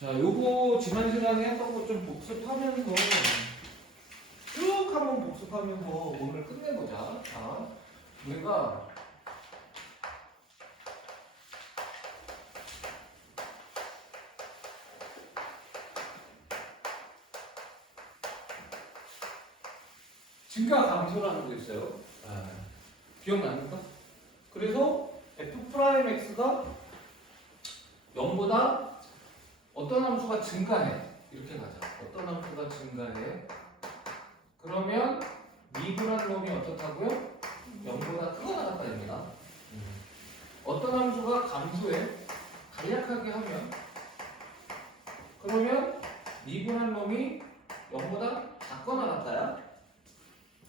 자, 요거 지난 시간에 했던 거 좀 복습하면서 쭉 한번 복습하면서 오늘 끝내보자. 자, 우리가 증가 감소라는 거 있어요. 기억납니까? 그래서 F'X가 0보다 어떤 함수가 증가해. 이렇게 가자. 어떤 함수가 증가해. 그러면 미분한 놈이 어떻다고요? 0보다 크거나 같다입니다. 어떤 함수가 감소해. 간략하게 하면 그러면 미분한 놈이 0보다 작거나 같다야.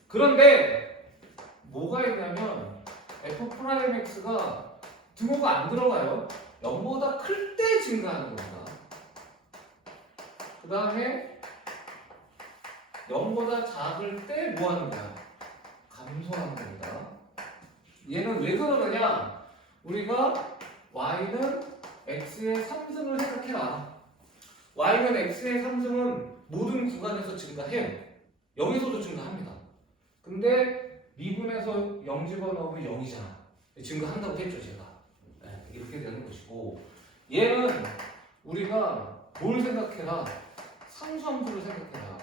그런데 뭐가 있냐면 F'X가 등호가 안 들어가요. 0보다 클 때 증가하는 겁니다. 그 다음에 0보다 작을 때 뭐 하는 거야? 감소하는 겁니다. 얘는 왜 그러느냐? 우리가 y는 x의 3승을 생각해라. y는 x의 3승은 모든 구간에서 증가해요. 여기서도 증가합니다. 근데 미분에서 0 집어넣으면 0이잖아. 증가한다고 했죠, 제가. 네, 이렇게 되는 것이고, 얘는 우리가 뭘 생각해라? 상수함수를 생각해라.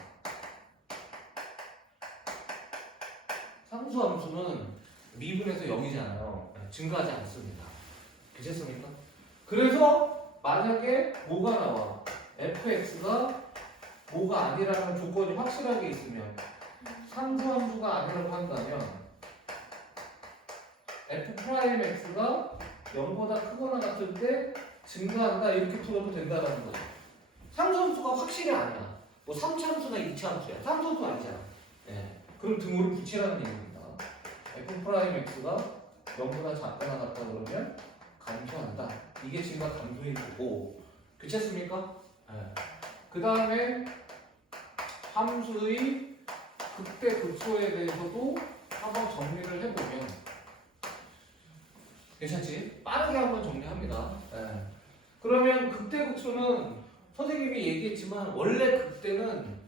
상수함수는 미분에서 0이잖아요. 증가하지 않습니다. 괜찮습니까? 그래서 만약에 뭐가 나와? fx가 뭐가 아니라는 조건이 확실하게 있으면 상수함수가 아니라고 한다면 f'x가 0보다 크거나 같을 때 증가한다 이렇게 풀어도 된다는 거죠. 상수함수가 확실히 아니야. 뭐 3차함수나 2차함수야. 상수함수 아니잖아. 네. 그럼 등호를 붙이라는 얘기입니다. f'x가 0보다 작거나 같다 그러면 감소한다. 이게 증가 감소일 거고. 괜찮습니까? 네. 그 다음에 함수의 극대 극소에 대해서도 한번 정리를 해보면 괜찮지? 빠르게 한번 정리합니다. 네. 그러면 극대 극소는 선생님이 얘기했지만 원래 극대는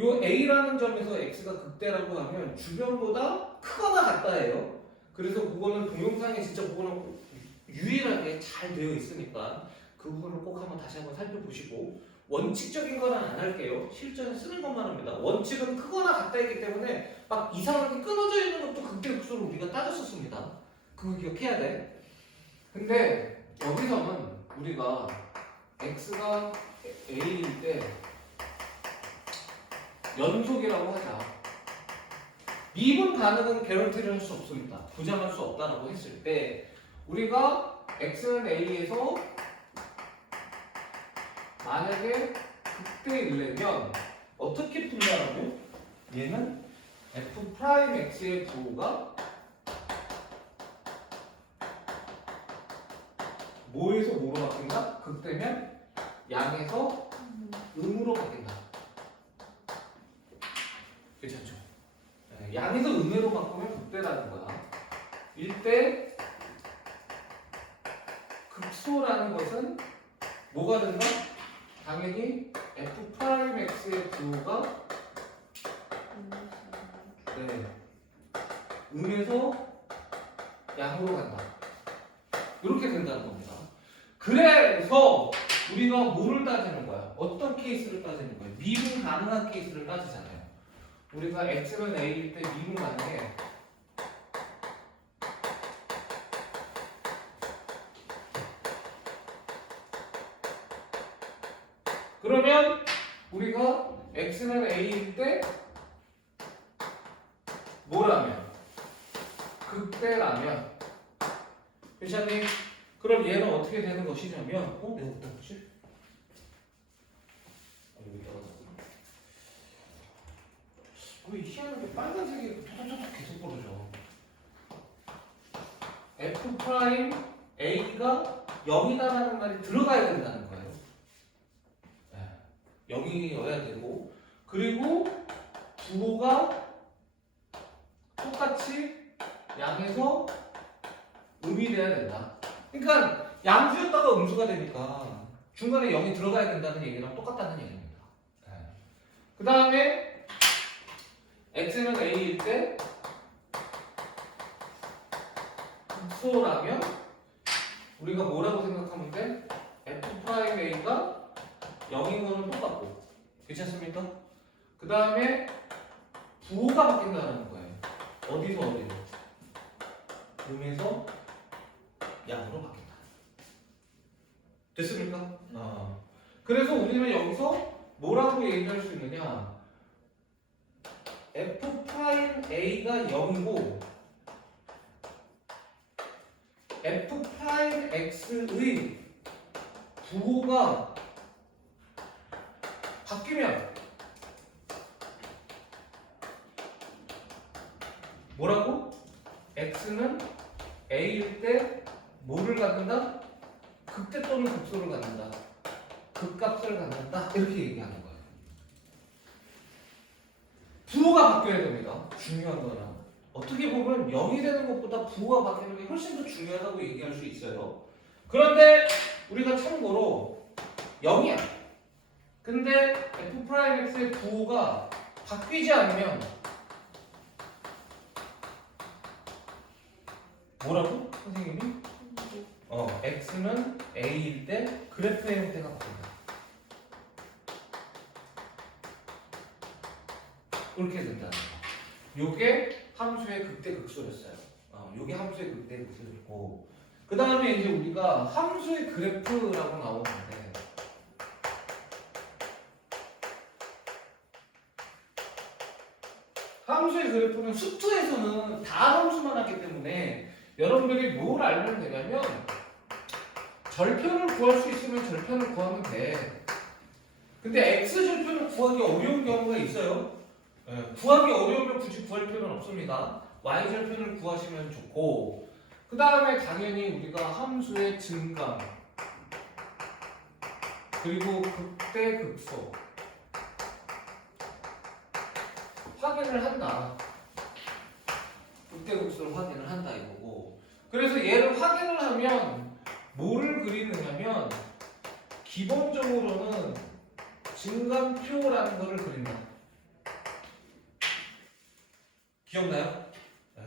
요 A라는 점에서 X가 극대라고 하면 주변보다 크거나 같다예요. 그래서 그거는 동영상에 진짜 그거는 유일하게 잘 되어 있으니까 그 부분을 꼭 한번 다시 한번 살펴보시고 원칙적인 거는 안 할게요. 실전에 쓰는 것만 합니다. 원칙은 크거나 같다이기 때문에 막 이상하게 끊어져 있는 것도 극대극소로 우리가 따졌었습니다. 그거 기억해야 돼. 근데 여기서는 우리가 X가 A일 때 연속이라고 하자. 미분 가능은 개런티를 할 수 없습니다. 부정할 수 없다라고 했을 때 우리가 X는 A에서 만약에 극대이려면 어떻게 푼다라고? 얘는 F'X의 부호가 뭐에서 뭐로 바뀐다? 극대면 양에서 음으로 바뀐다. 괜찮죠? 네, 양에서 음으로 바꾸면 극대라는 거야. 일대 극소라는 것은 뭐가 된다? 당연히 F'X의 부호가 음에서 양으로 간다. 이렇게 된다는 겁니다. 그래서 우리가 뭐를 따지는 거야? 어떤 케이스를 따지는 거야? 미분 가능한 케이스를 따지잖아요. 우리가 X는 A일 때 미분 가능해. 그러면 우리가 X는 A일 때 뭐라면? 극대라면 회장님 그럼 얘는 어떻게 되는 것이냐면 내가 어디다 놨지? 여기 떨어졌어. 왜 희한하게 빨간색이 토토토토 계속 떨어져. F'A가 0이다라는 말이 들어가야 된다는 거예요. 0이어야 되고 그리고 부호가 똑같이 양에서 음이 돼야 된다. 그러니까 양수였다가 음수가 되니까 중간에 0이 들어가야 된다는 얘기랑 똑같다는 얘기입니다. 네. 그 다음에 x는 a일 때 극소라면 우리가 뭐라고 생각하면 돼? f'a가 0인 거는 똑같고 괜찮습니까? 그 다음에 부호가 바뀐다는 거예요. 어디서 어디로? 음에서 양으로 바뀐다. 됐습니까? 그래서 우리는 여기서 뭐라고 얘기할 수 있느냐? f'a가 0이고 f'x의 부호가 바뀌면 뭐라고? x는 a일 때 뭐를 갖는다? 극대 또는 극소를 갖는다. 극값을 갖는다. 이렇게 얘기하는 거예요. 부호가 바뀌어야 됩니다. 중요한 거는. 어떻게 보면 0이 되는 것보다 부호가 바뀌는 게 훨씬 더 중요하다고 얘기할 수 있어요. 그런데 우리가 참고로 0이야. 근데 f'x의 부호가 바뀌지 않으면 뭐라고? 선생님이? x는 a일 때 그래프의 형태가 바뀐다. 이렇게 된다는 거. 요게 함수의 극대 극소였어요. 요게 함수의 극대 극소였고, 그 다음에 이제 우리가 함수의 그래프라고 나오는데, 함수의 그래프는 수투에서는 다 함수만 하기 때문에 여러분들이 뭘 알면 되냐면 절편을 구할 수 있으면 절편을 구하면 돼. 근데 x절편을 구하기 어려운 경우가 있어요. 구하기 어려우면 굳이 구할 필요는 없습니다. y절편을 구하시면 좋고, 그 다음에 당연히 우리가 함수의 증감 그리고 극대 극소 확인을 한다. 극대 극소를 확인을 한다 이거고. 그래서 얘를 확인을 하면 뭐를 그리느냐면 기본적으로는 증감표라는 거를 그린다. 기억나요? 네.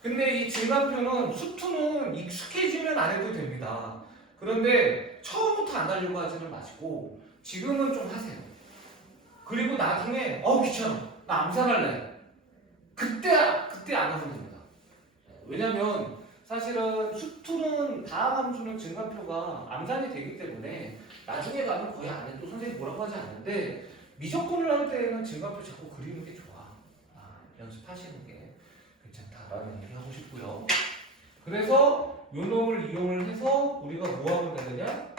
근데 이 증감표는 수투는 익숙해지면 안 해도 됩니다. 그런데 처음부터 안 하려고 하지는 마시고 지금은 좀 하세요. 그리고 나중에 귀찮아. 나 암산할래. 그때 안 하면 됩니다. 왜냐면 사실은 수투는 다음 함수는 증감표가 암산이 되기 때문에 나중에 가면 거의 안 해도 선생님이 뭐라고 하지 않는데 미적분을 할 때는 증감표 자꾸 그리는 게 좋아. 연습하시는 게 괜찮다라는 얘기 하고 싶고요. 그래서 요 놈을 이용을 해서 우리가 뭐 하면 되느냐?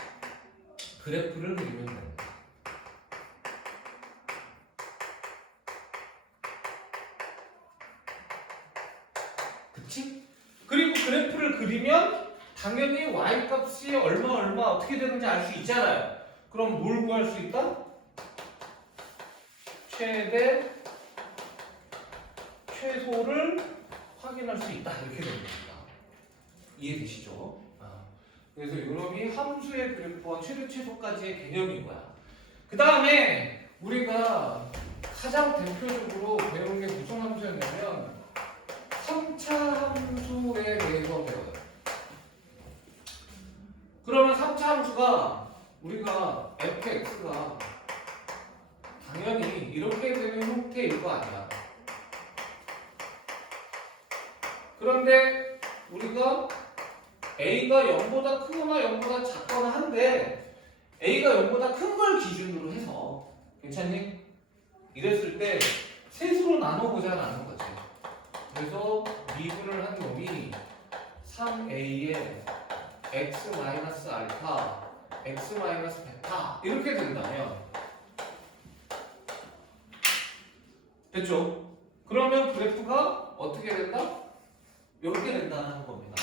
그래프를 그리면 됩니다. 그치? 그리고 그래프를 그리면 당연히 y값이 얼마 어떻게 되는지 알 수 있잖아요. 그럼 뭘 구할 수 있다? 최대 최소를 확인할 수 있다. 이렇게 됩니다. 이해되시죠? 그래서 이놈이 함수의 그래프와 최대 최소까지의 개념인 거야. 그 다음에 우리가 가장 대표적으로 배운 게 무슨 함수였냐면 3차 함수에 대해서 배워요. 그러면 3차 함수가 우리가 fx가 당연히 이렇게 되는 형태일 거 아니야. 그런데 우리가 a가 0보다 크거나 0보다 작거나 한데 a가 0보다 큰 걸 기준으로 해서 괜찮니? 이랬을 때 셋으로 나눠보자는 거지. 그래서 미분을 한 놈이 3a에 x-알파, x-베타 이렇게 된다면 됐죠? 그러면 그래프가 어떻게 된다? 이렇게 된다는 겁니다.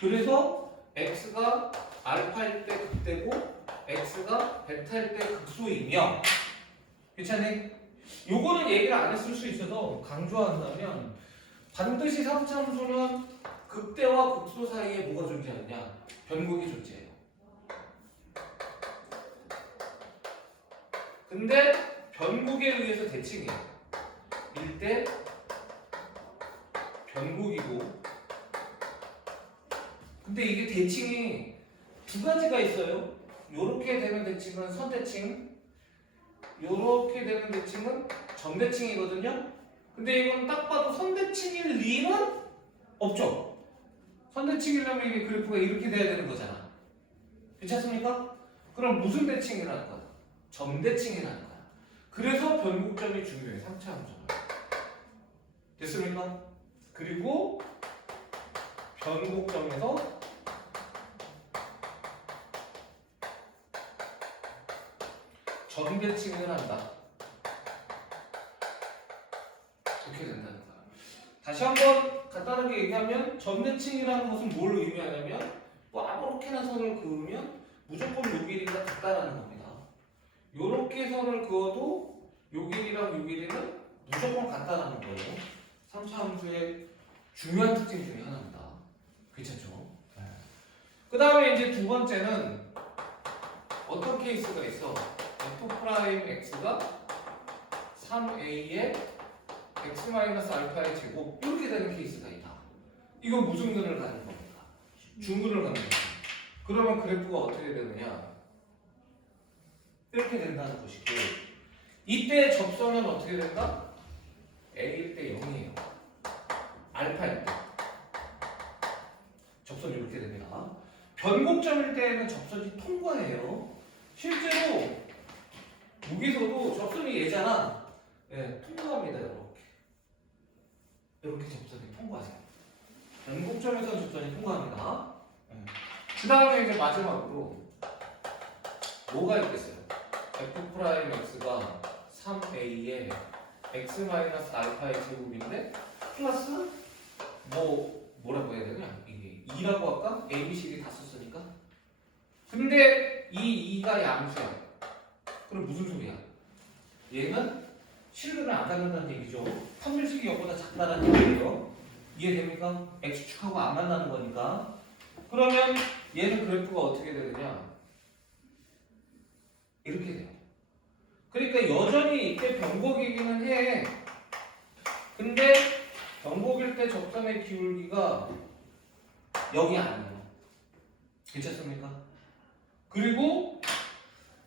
그래서 x가 알파일 때 극대고 x가 베타일 때 극소이며 괜찮니? 요거는 얘기를 안 했을 수 있어서 강조한다면 반드시 3차 함수는 극대와 극소 사이에 뭐가 존재하느냐? 변곡이 존재해요. 근데 변곡에 의해서 대칭이에요. 1대 변곡이고, 근데 이게 대칭이 두 가지가 있어요. 요렇게 되는 대칭은 선대칭, 요렇게 되는 대칭은 점대칭이거든요. 근데 이건 딱 봐도 선대칭일 리는 없죠. 선대칭이라면 이게 그래프가 이렇게 돼야 되는 거잖아. 괜찮습니까? 그럼 무슨 대칭이라는 거야? 점대칭이라는 거야. 그래서 변곡점이 중요해. 3차 함수는. 됐습니까? 그리고 변곡점에서 점대칭을 한다. 이렇게 된다는 거야. 다시 한번 간단하게 얘기하면 점대칭이라는 것은 뭘 의미하냐면 뭐 아무렇게나 선을 그으면 무조건 요 길이가 같다라는 겁니다. 요렇게 선을 그어도 요 길이랑 요 길이는 무조건 같다라는 거예요. 3차 함수의 중요한 특징 중에 하나입니다. 괜찮죠? 네. 그 다음에 이제 두 번째는 어떤 케이스가 있어? F'X가 3A의 X-알파의 제곱 이렇게 되는 케이스가 있다. 이건 무슨 근을 가는 겁니까? 중근을 가는 겁니다. 그러면 그래프가 어떻게 되느냐? 이렇게 된다는 것이고, 이때 접선은 어떻게 된다? A일 때 0이에요. 알파일 때 접선이 이렇게 됩니다. 변곡점일 때는 접선이 통과해요. 실제로 여기서도 접선이 얘잖아. 네, 통과합니다. 이렇게 접선이 통과하세요. 변곡점에서 접선이 통과합니다. 네. 그 다음에 이제 마지막으로 뭐가 있겠어요? F'X가 3A의 X-알파의 제곱인데 플러스 뭐라고 해야 되냐? 이게 2라고 할까? A, B, C, D 다 썼으니까. 근데 이 2가 양수야. 그럼 무슨 소리야? 얘는 실근을 안 갖는다는 얘기죠. 판별식이 0보다 작다는 얘기예요. 이해됩니까? X축하고 안 만나는 거니까. 그러면 얘는 그래프가 어떻게 되느냐? 이렇게 돼요. 그러니까 여전히 이때 변곡이기는 해. 근데 변곡일 때 접선의 기울기가 0이 아니에요. 괜찮습니까? 그리고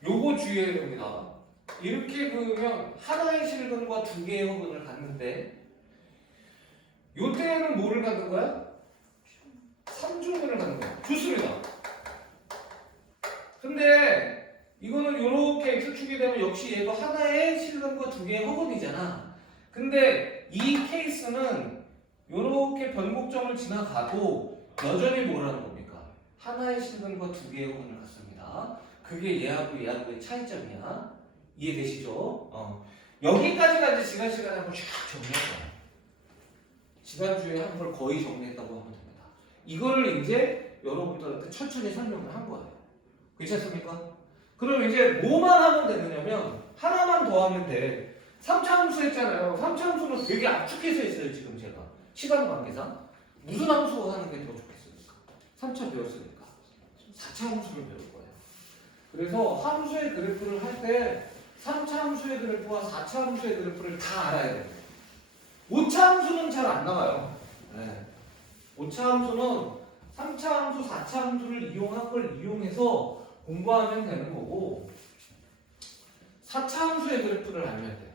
요거 주의해야 됩니다. 이렇게 그으면 하나의 실근과 두 개의 허근을 갖는데 요때는 뭐를 갖는 거야? 3중근을 갖는 거야. 좋습니다. 근데 이거는 요렇게 x축이 되면 역시 얘가 하나의 실근과 두 개의 허근이잖아. 근데 이 케이스는 요렇게 변곡점을 지나가도 여전히 뭐라는 겁니까? 하나의 실근과 두 개의 허근을 갖습니다. 그게 얘하고 얘하고의 차이점이야. 이해되시죠? 여기까지가 이제 지난 시간에 한번 쫙 정리했어요. 지난주에 한 걸 거의 정리했다고 하면 됩니다. 이거를 이제 여러분들한테 천천히 설명을 한 거예요. 괜찮습니까? 그럼 이제 뭐만 하면 되느냐면 하나만 더 하면 돼. 3차 함수 했잖아요. 3차 함수는 되게 압축해서 했어요. 지금 제가 시간 관계상 무슨 함수 하는 게 더 좋겠습니까? 3차 배웠으니까 4차 함수를 배울 거예요. 그래서 함수의 그래프를 할 때 3차 함수의 그래프와 4차 함수의 그래프를 다 알아야 돼요. 5차 함수는 잘 안 나와요. 네. 5차 함수는 3차 함수, 4차 함수를 이용한 걸 이용해서 공부하면 되는 거고 4차 함수의 그래프를 알면 돼요.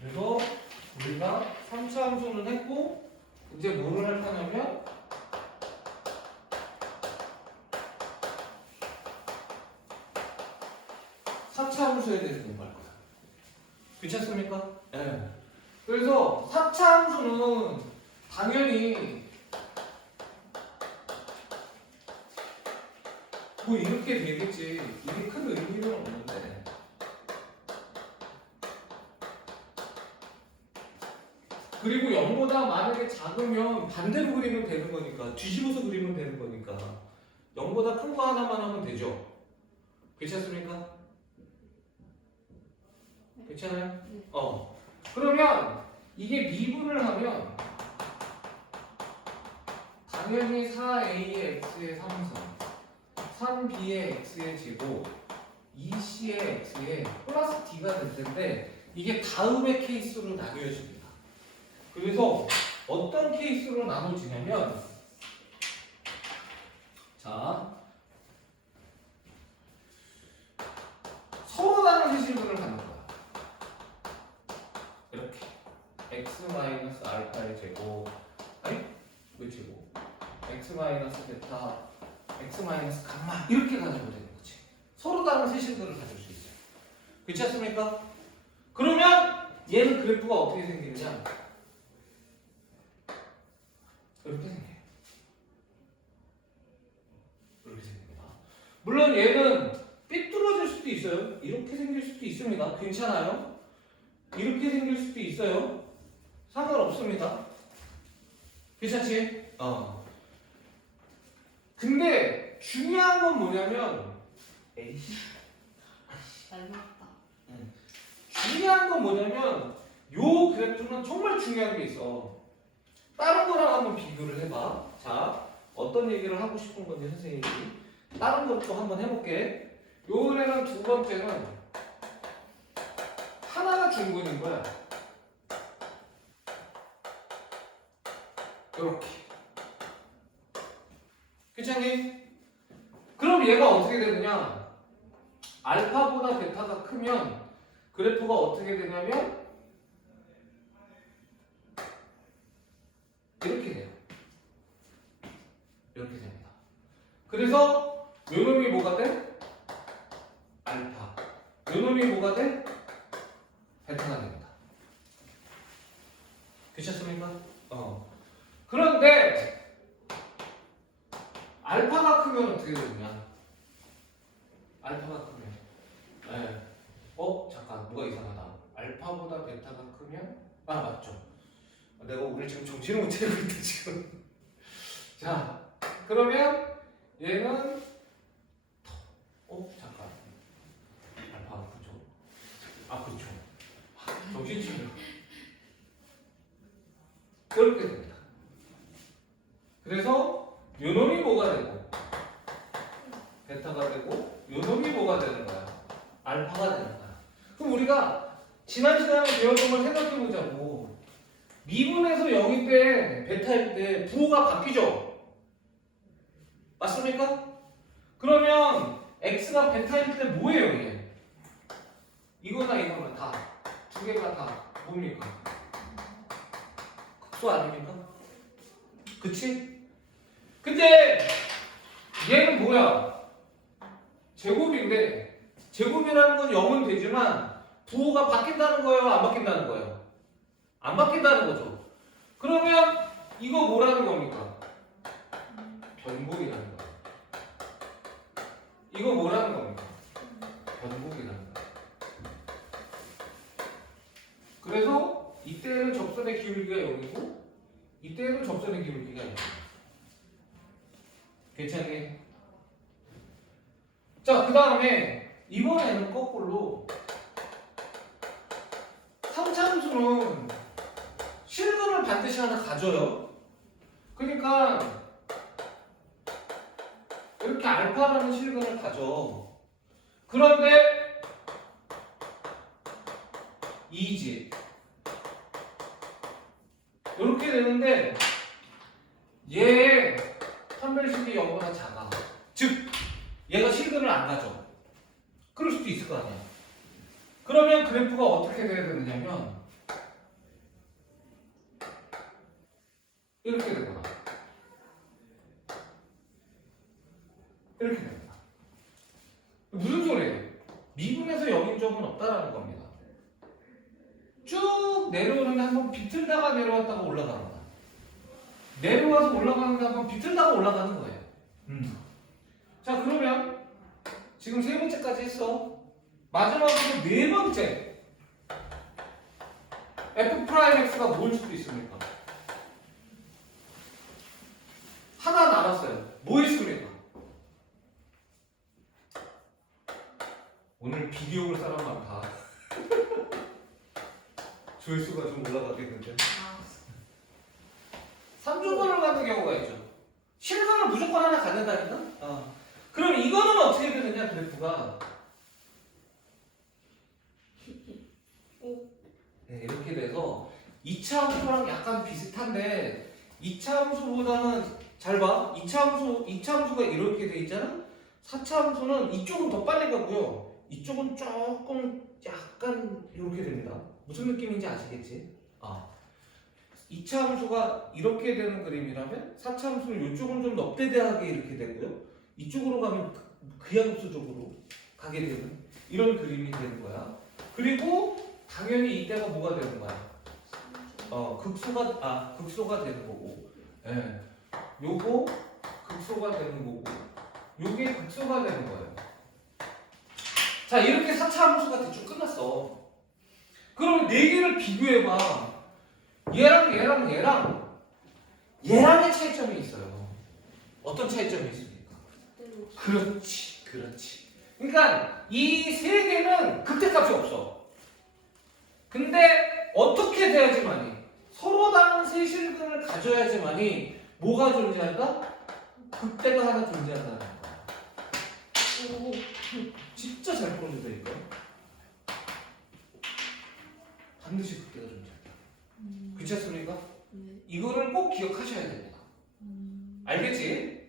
그래서 우리가 3차 함수는 했고 이제 뭐를 할 거냐면 4차 함수에 대해서 공부할 거야. 괜찮습니까? 네. 그래서 4차 함수는 당연히 뭐 이렇게 되겠지. 이게 큰 의미는 없는데. 그리고 0보다 만약에 작으면 반대로 그리면 되는 거니까 뒤집어서 그리면 되는 거니까 0보다 큰 거 하나만 하면 되죠. 괜찮습니까? 괜찮아요? 그러면 이게 미분을 하면 당연히 4a의 x의 3승 3b의 x의 제곱 2C의 X에 플러스 D가 될 텐데 이게 다음의 케이스로 나뉘어집니다. 그래서 어떤 케이스로 나눠지냐면 자 서로 다른 해실들을 갖는 거야. 이렇게 x 마이너스 알파의 제곱 아니 왜 제곱 x 마이너스 베타 x 마이너스 감마 이렇게 가지고 되는 거지. 서로 다른 세실들을 가질 수 있어요. 그렇지 않습니까? 그러면 얘는 그래프가 어떻게 생기느냐 이렇게 생겨요. 이렇게 생깁니다. 물론 얘는 삐뚤어질 수도 있어요. 이렇게 생길 수도 있습니다. 괜찮아요. 이렇게 생길 수도 있어요. 상관없습니다. 괜찮지? 근데 중요한 건 뭐냐면 에이씨 닮았다. 중요한 건 뭐냐면 요 그래프는 정말 중요한 게 있어. 다른 거랑 한번 비교를 해봐. 자, 어떤 얘기를 하고 싶은 건지 선생님이 다른 것도 한번 해볼게. 요번에는 두 번째는 하나가 중근인 거야. 요렇게. 괜찮니? 그럼 얘가 어떻게 되느냐? 알파보다 베타가 크면 그래프가 어떻게 되냐면 이렇게 돼요. 이렇게 됩니다. 그래서 요 놈이 뭐가 돼? 알파. 요 놈이 뭐가 돼? 베타가 됩니다. 괜찮습니까? 그런데 알파가 크면 어떻게 되느냐? 알파가 크면 잠깐 뭐가 이상하다. 알파보다 베타가 크면 맞죠. 내가 오늘 지금 정신을 못 차리고 있다 지금. 자 그러면 얘는 잠깐 알파가 크죠. 그렇죠. 정신 차려. 그렇게 됩니다. 그래서 요 놈이 뭐가 되고 베타가 되고 요 놈이 뭐가 되는 거야? 알파가 되는 거야. 그럼 우리가 지난 시간에 배웠던 걸 생각해 보자고. 미분에서 0일 때 베타일 때 부호가 바뀌죠? 맞습니까? 그러면 x가 베타일 때 뭐예요 얘? 이거나 이거나 다 두 개가 다 뭡니까? 극소 아닙니까? 그치? 근데 얘는 뭐야? 제곱인데 제곱이라는 건 0은 되지만 부호가 바뀐다는 거예요? 안 바뀐다는 거예요? 안 바뀐다는 거죠. 그러면 이거 뭐라는 겁니까? 변곡이라는 거예요. 이거 뭐라는 겁니까? 변곡이라는 거예요. 그래서 이때는 접선의 기울기가 0이고 이때는 접선의 기울기가 0. 괜찮니? 자, 그 다음에 이번에는 거꾸로 상참수는 실근을 반드시 하나 가져요. 그러니까 이렇게 알파라는 실근을 가져. 그런데 이지 이렇게 되는데 얘의 판별식이 0보다 작아. 즉 얘가 실근을 안 가져. 그럴 수도 있을 거 아니야. 그러면 그래프가 어떻게 돼야 되느냐면 이렇게 되거나 이렇게 됩니다. 무슨 소리예요? 미분에서 0인 적은 없다라는 겁니다. 쭉 내려오는데 한번 비틀다가 내려왔다가 올라가는 거야. 내려와서 올라가는데 한번 비틀다가 올라가는 거예요. 자, 그러면 지금 세 번째까지 했어. 마지막으로 네 번째 F'X가 뭘 수도 있습니까? 하나 남았어요. 뭐 있습니까? 오늘 비디오 볼 사람 많다. 조회수가 좀 올라가겠는데. 3조번을 갖는 경우가 있죠. 실근을 무조건 하나 갖는다니까? 그럼 이거는 어떻게 되느냐, 그래프가. 네, 이렇게 돼서 2차 함수랑 약간 비슷한데 2차 함수보다는 잘 봐. 2차 함수가 이렇게 돼 있잖아. 4차 함수는 이쪽은 더 빨리 가고요. 이쪽은 조금 약간 이렇게 됩니다. 무슨 느낌인지 아시겠지? 2차 함수가 이렇게 되는 그림이라면 4차 함수는 이쪽은 좀 넙대대하게 이렇게 되고요. 이쪽으로 가면 그야함수 쪽으로 가게 되는 이런 그림이 되는 거야. 그리고 당연히 이때가 뭐가 되는 거야? 극소가 되는 거고. 예. 요거 극소가 되는 거고. 요게 극소가 되는 거예요. 자, 이렇게 4차 함수가 대충 끝났어. 그럼 네 개를 비교해 봐. 얘랑의 차이점이 있어요. 어떤 차이점이 있습니까? 그렇지. 그러니까 이 세 개는 극대값이 없어. 근데 어떻게 돼야지만이 서로 다른 세실근을 가져야지만이 뭐가 존재한다? 극대가 하나 존재한다는 거야. 진짜 잘 풀어준다니까. 반드시 극대가 존재한다. 그렇지 않습니까? 이거를 꼭 기억하셔야 됩니다. 알겠지?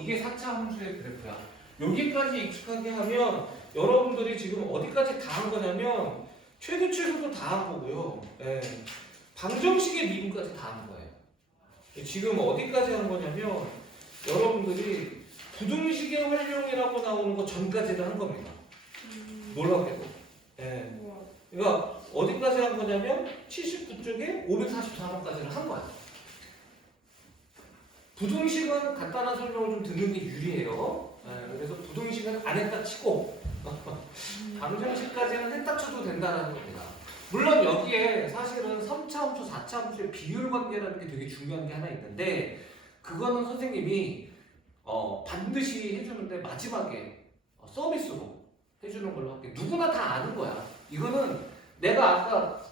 이게 4차 함수의 그래프야. 여기까지 익숙하게 하면 여러분들이 지금 어디까지 다 한 거냐면 최대최소도 다 한 거고요. 예. 방정식의 미분까지 다 한 거예요. 지금 어디까지 한 거냐면 여러분들이 부등식의 활용이라고 나오는 거 전까지는 한 겁니다. 놀랍게도. 예. 그러니까 어디까지 한 거냐면 79쪽에 544번까지는 한 거야. 부등식은 간단한 설명을 좀 듣는 게 유리해요. 그래서 부등식은 안 했다 치고 방정식까지는 했다 쳐도 된다는 겁니다. 물론 여기에 사실은 3차 함수, 4차 함수의 비율 관계라는 게 되게 중요한 게 하나 있는데 그거는 선생님이 반드시 해주는데 마지막에 서비스로 해주는 걸로 할게. 누구나 다 아는 거야. 이거는 내가 아까